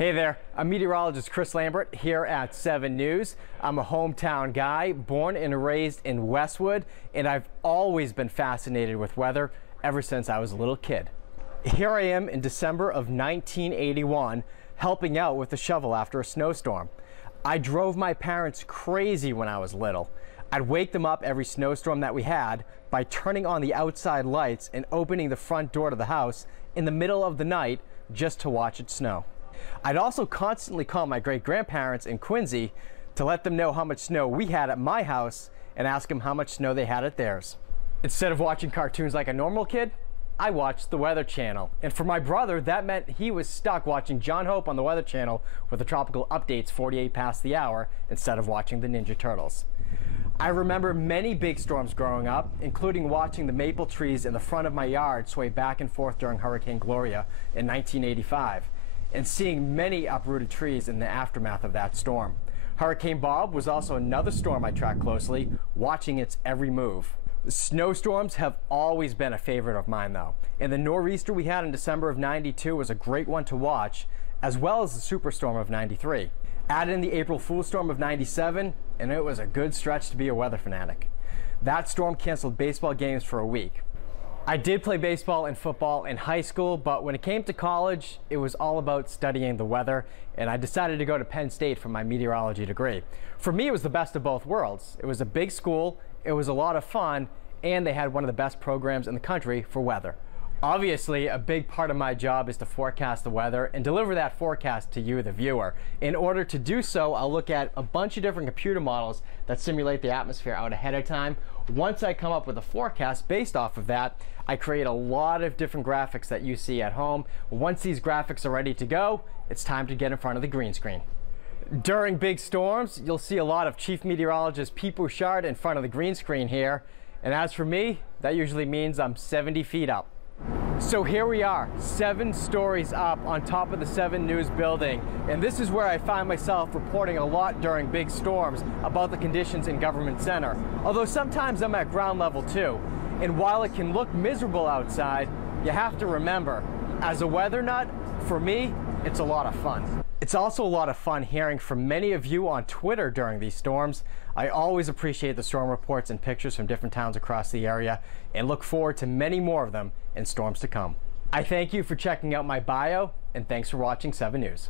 Hey there, I'm meteorologist Chris Lambert here at 7 News. I'm a hometown guy, born and raised in Westwood, and I've always been fascinated with weather ever since I was a little kid. Here I am in December of 1981, helping out with a shovel after a snowstorm. I drove my parents crazy when I was little. I'd wake them up every snowstorm that we had by turning on the outside lights and opening the front door to the house in the middle of the night just to watch it snow. I'd also constantly call my great-grandparents in Quincy to let them know how much snow we had at my house and ask them how much snow they had at theirs. Instead of watching cartoons like a normal kid, I watched the Weather Channel. And for my brother, that meant he was stuck watching John Hope on the Weather Channel with the tropical updates 48 past the hour instead of watching the Ninja Turtles. I remember many big storms growing up, including watching the maple trees in the front of my yard sway back and forth during Hurricane Gloria in 1985. And seeing many uprooted trees in the aftermath of that storm. Hurricane Bob was also another storm I tracked closely, watching its every move. Snowstorms have always been a favorite of mine though, and the nor'easter we had in December of '92 was a great one to watch, as well as the superstorm of '93. Add in the April Fool's storm of '97, and it was a good stretch to be a weather fanatic. That storm canceled baseball games for a week. I did play baseball and football in high school, but when it came to college, it was all about studying the weather, and I decided to go to Penn State for my meteorology degree. For me, it was the best of both worlds. It was a big school, it was a lot of fun, and they had one of the best programs in the country for weather. Obviously, a big part of my job is to forecast the weather and deliver that forecast to you, the viewer. In order to do so, I'll look at a bunch of different computer models that simulate the atmosphere out ahead of time. Once I come up with a forecast based off of that, I create a lot of different graphics that you see at home. Once these graphics are ready to go, it's time to get in front of the green screen. During big storms, you'll see a lot of Chief Meteorologist Pete Bouchard in front of the green screen here. And as for me, that usually means I'm 70 feet up. So here we are, 7 stories up on top of the 7 News building, and this is where I find myself reporting a lot during big storms about the conditions in Government Center, although sometimes I'm at ground level too. And while it can look miserable outside, you have to remember, as a weather nut, for me, it's a lot of fun. It's also a lot of fun hearing from many of you on Twitter during these storms. I always appreciate the storm reports and pictures from different towns across the area and look forward to many more of them in storms to come. I thank you for checking out my bio, and thanks for watching 7 News.